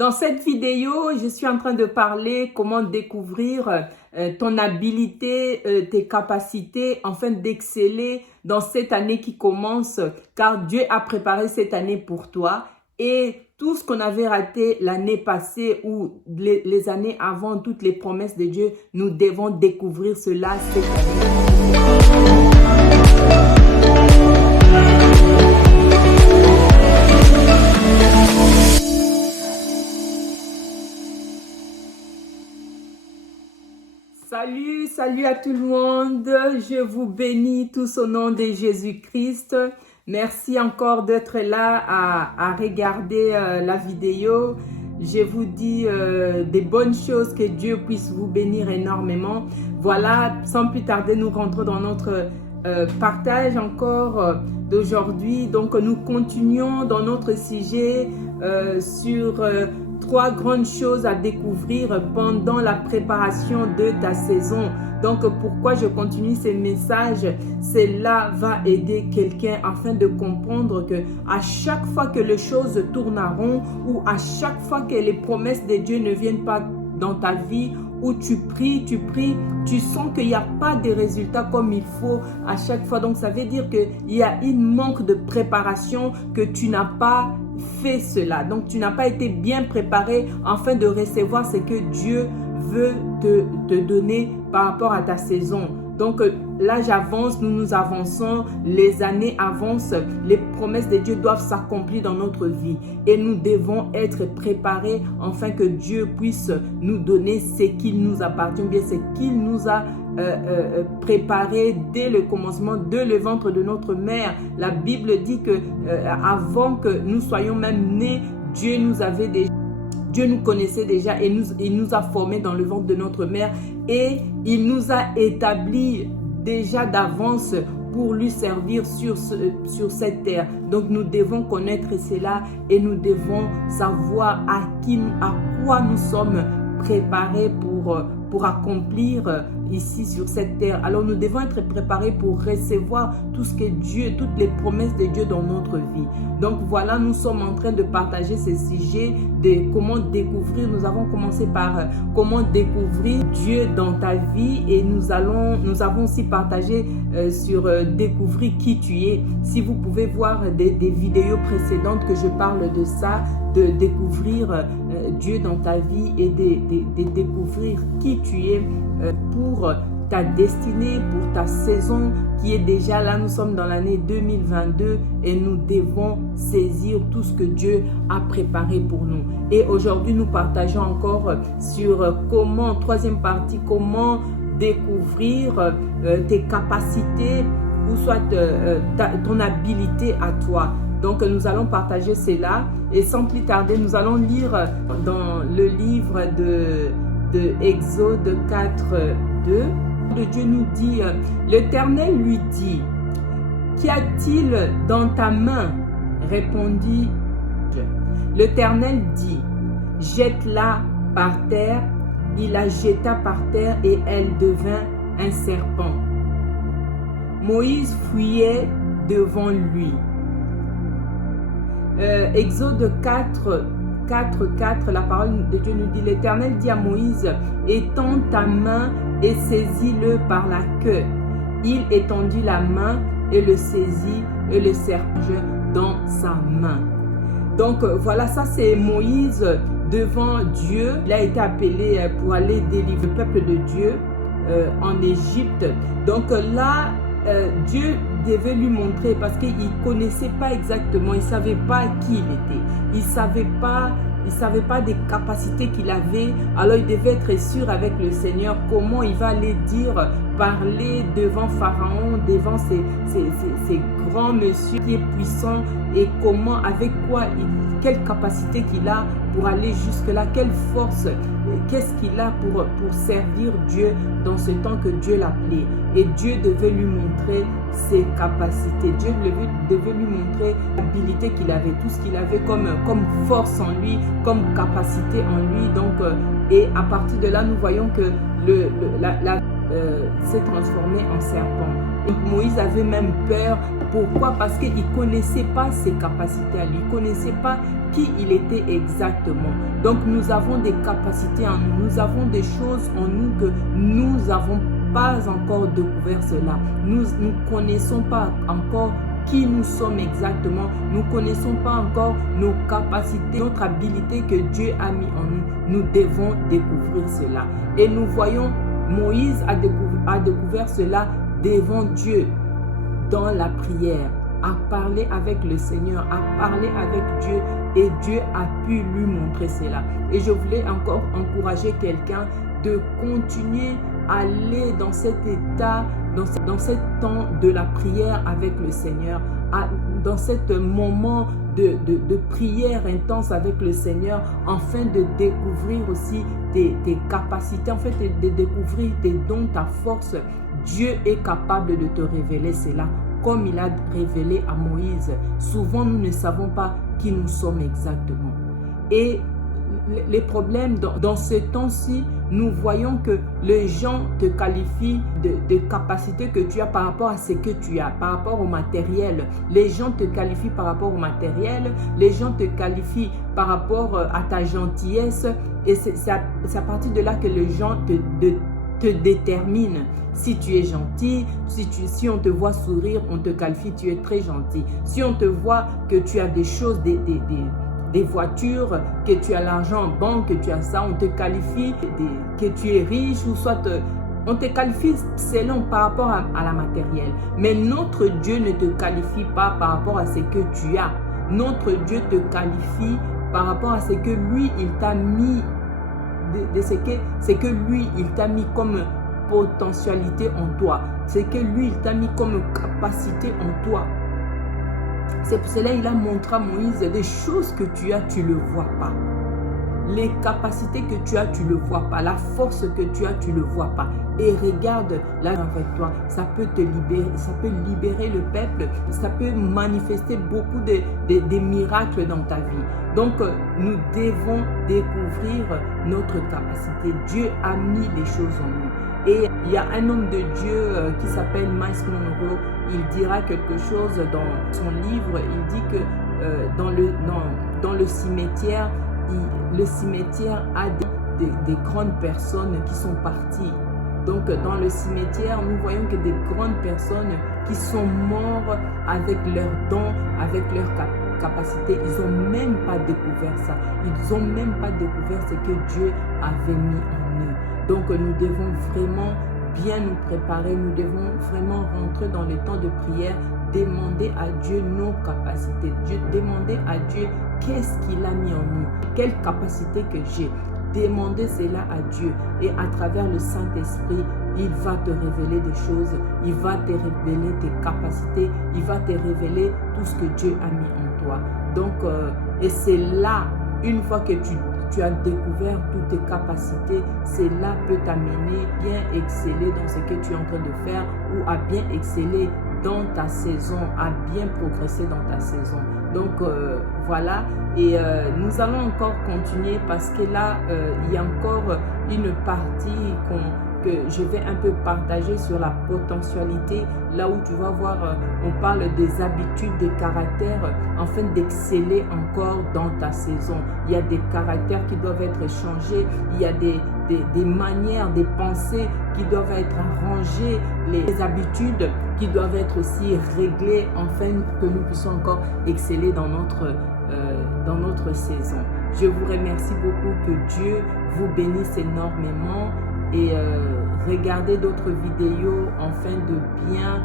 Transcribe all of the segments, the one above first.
Dans cette vidéo, je suis en train de parler comment découvrir ton habilité, tes capacités, afin d'exceller dans cette année qui commence, car Dieu a préparé cette année pour toi. Et tout ce qu'on avait raté l'année passée ou les années avant, toutes les promesses de Dieu, nous devons découvrir cela cette année. Salut à tout le monde. Je vous bénis tous au nom de Jésus-Christ. Merci encore d'être là à regarder la vidéo. Je vous dis des bonnes choses, que Dieu puisse vous bénir énormément. Voilà, sans plus tarder, nous rentrons dans notre partage encore d'aujourd'hui. Donc, nous continuons dans notre sujet sur 3 grandes choses à découvrir pendant la préparation de ta saison. Donc, pourquoi je continue ces messages? Cela va aider quelqu'un afin de comprendre que à chaque fois que les choses tournent à rond ou à chaque fois que les promesses de Dieu ne viennent pas dans ta vie, où tu pries, tu sens qu'il n'y a pas de résultats comme il faut à chaque fois. Donc, ça veut dire qu'il y a un manque de préparation, que tu n'as pas fait cela. Donc, tu n'as pas été bien préparé afin de recevoir ce que Dieu veut te donner par rapport à ta saison. Donc, là, j'avance, nous avançons, les années avancent, les promesses de Dieu doivent s'accomplir dans notre vie. Et nous devons être préparés afin que Dieu puisse nous donner ce qu'il nous appartient, bien ce qu'il nous a préparé dès le commencement, dès le ventre de notre mère. La Bible dit que avant que nous soyons même nés, Dieu nous connaissait déjà et il nous a formés dans le ventre de notre mère et il nous a établis déjà d'avance pour lui servir sur cette terre. Donc nous devons connaître cela et nous devons savoir à quoi nous sommes préparés pour accomplir ici sur cette terre. Alors nous devons être préparés pour recevoir tout ce que Dieu, toutes les promesses de Dieu dans notre vie. Donc voilà, nous sommes en train de partager ce sujet de comment découvrir. Nous avons commencé par comment découvrir Dieu dans ta vie et nous avons aussi partagé sur découvrir qui tu es. Si vous pouvez voir des vidéos précédentes que je parle de ça, de découvrir Dieu dans ta vie et de découvrir qui tu es pour ta destinée, pour ta saison qui est déjà là. Nous sommes dans l'année 2022 et nous devons saisir tout ce que Dieu a préparé pour nous. Et aujourd'hui, nous partageons encore sur comment, 3e partie, comment découvrir tes capacités ou soit ton habilité à toi. Donc, nous allons partager cela et sans plus tarder, nous allons lire dans le livre de Exode 4, 2. Dieu nous dit, l'Éternel lui dit, qu'y a-t-il dans ta main? Répondis-je. L'Éternel dit, jette-la par terre. Il la jeta par terre et elle devint un serpent. Moïse fuyait devant lui. Exode 4, 4, la parole de Dieu nous dit, l'Éternel dit à Moïse, étends ta main et saisis-le par la queue. Il étendit la main et le saisit et le serpent dans sa main. Donc voilà, ça c'est Moïse devant Dieu. Il a été appelé pour aller délivrer le peuple de Dieu en Égypte. Donc là, Dieu devait lui montrer parce qu'il ne connaissait pas exactement, il ne savait pas qui il était. Il ne savait pas des capacités qu'il avait. Alors il devait être sûr avec le Seigneur comment il va aller parler devant Pharaon, devant ces grands messieurs qui est puissant et comment, avec quoi, quelle capacité qu'il a pour aller jusque-là, quelle force, qu'est-ce qu'il a pour servir Dieu dans ce temps que Dieu l'appelait. Et Dieu devait lui montrer ses capacités. Dieu devait lui montrer l'habilité qu'il avait, tout ce qu'il avait comme force en lui, comme capacité en lui. Donc, et à partir de là, nous voyons que s'est transformé en serpent. Et Moïse avait même peur. Pourquoi? Parce qu'il ne connaissait pas ses capacités à lui. Il ne connaissait pas qui il était exactement. Donc nous avons des capacités en nous. Nous avons des choses en nous que nous n'avons pas encore découvert cela. Nous ne connaissons pas encore qui nous sommes exactement. Nous ne connaissons pas encore nos capacités, notre habilité que Dieu a mis en nous. Nous devons découvrir cela. Et nous voyons Moïse a découvert cela devant Dieu dans la prière, a parlé avec le Seigneur, a parlé avec Dieu et Dieu a pu lui montrer cela. Et je voulais encore encourager quelqu'un de continuer à aller dans cet état, dans ce temps de la prière avec le Seigneur, dans ce moment de prière intense avec le Seigneur, afin de découvrir aussi tes capacités, en fait de découvrir tes dons, ta force. Dieu est capable de te révéler cela, comme il a révélé à Moïse. Souvent, nous ne savons pas qui nous sommes exactement. Et les problèmes dans ce temps-ci, nous voyons que les gens te qualifient de capacités que tu as par rapport à ce que tu as, par rapport au matériel. Les gens te qualifient par rapport au matériel, les gens te qualifient par rapport à ta gentillesse. Et c'est à partir de là que les gens te déterminent. Si tu es gentil, si on te voit sourire, on te qualifie, tu es très gentil. Si on te voit que tu as des choses, des voitures, que tu as l'argent en banque, que tu as ça, on te qualifie, que tu es riche ou soit on te qualifie selon par rapport à la matérielle. Mais notre Dieu ne te qualifie pas par rapport à ce que tu as. Notre Dieu te qualifie par rapport à ce que lui, il t'a mis, c'est que lui, il t'a mis comme potentialité en toi. C'est que lui, il t'a mis comme capacité en toi. C'est pour cela qu'il a montré à Moïse des choses que tu as, tu ne le vois pas. Les capacités que tu as, tu ne le vois pas. La force que tu as, tu ne le vois pas. Et regarde là avec toi, ça peut te libérer, ça peut libérer le peuple, ça peut manifester beaucoup de miracles dans ta vie. Donc, nous devons découvrir notre capacité. Dieu a mis des choses en nous. Et il y a un homme de Dieu qui s'appelle Myles Munroe. Il dira quelque chose dans son livre. Il dit que dans le cimetière, le cimetière a des grandes personnes qui sont parties. Donc dans le cimetière, nous voyons que des grandes personnes qui sont mortes avec leurs dons, avec leurs capacités, ils n'ont même pas découvert ça. Ils n'ont même pas découvert ce que Dieu avait mis en eux. Donc nous devons vraiment bien nous préparer, nous devons vraiment rentrer dans le temps de prière, demander à Dieu nos capacités, demander à Dieu qu'est-ce qu'il a mis en nous, quelle capacité que j'ai. Demander cela à Dieu et à travers le Saint-Esprit, il va te révéler des choses, il va te révéler tes capacités, il va te révéler tout ce que Dieu a mis en toi. Donc, et c'est là, une fois que tu as découvert toutes tes capacités, cela peut t'amener à bien exceller dans ce que tu es en train de faire ou à bien exceller dans ta saison, à bien progresser dans ta saison. Donc voilà, et nous allons encore continuer parce que là, il y a encore une partie que je vais un peu partager sur la potentialité, là où tu vas voir, on parle des habitudes, des caractères, afin d'exceller encore dans ta saison. Il y a des caractères qui doivent être changés, il y a des manières, des pensées qui doivent être arrangées, les habitudes qui doivent être aussi réglées, afin que nous puissions encore exceller dans notre saison. Je vous remercie beaucoup, que Dieu vous bénisse énormément. Et regardez d'autres vidéos afin de bien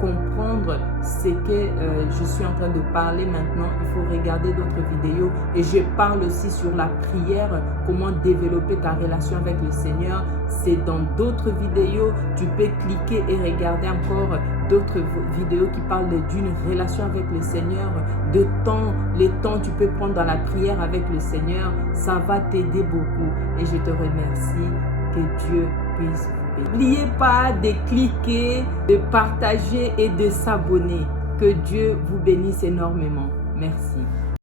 comprendre ce que je suis en train de parler maintenant. Il faut regarder d'autres vidéos et je parle aussi sur la prière, comment développer ta relation avec le Seigneur. C'est dans d'autres vidéos, tu peux cliquer et regarder encore d'autres vidéos qui parlent d'une relation avec le Seigneur, de temps, les temps tu peux prendre dans la prière avec le Seigneur. Ça va t'aider beaucoup et je te remercie. Que Dieu puisse vous bénir. N'oubliez pas de cliquer, de partager et de s'abonner. Que Dieu vous bénisse énormément. Merci.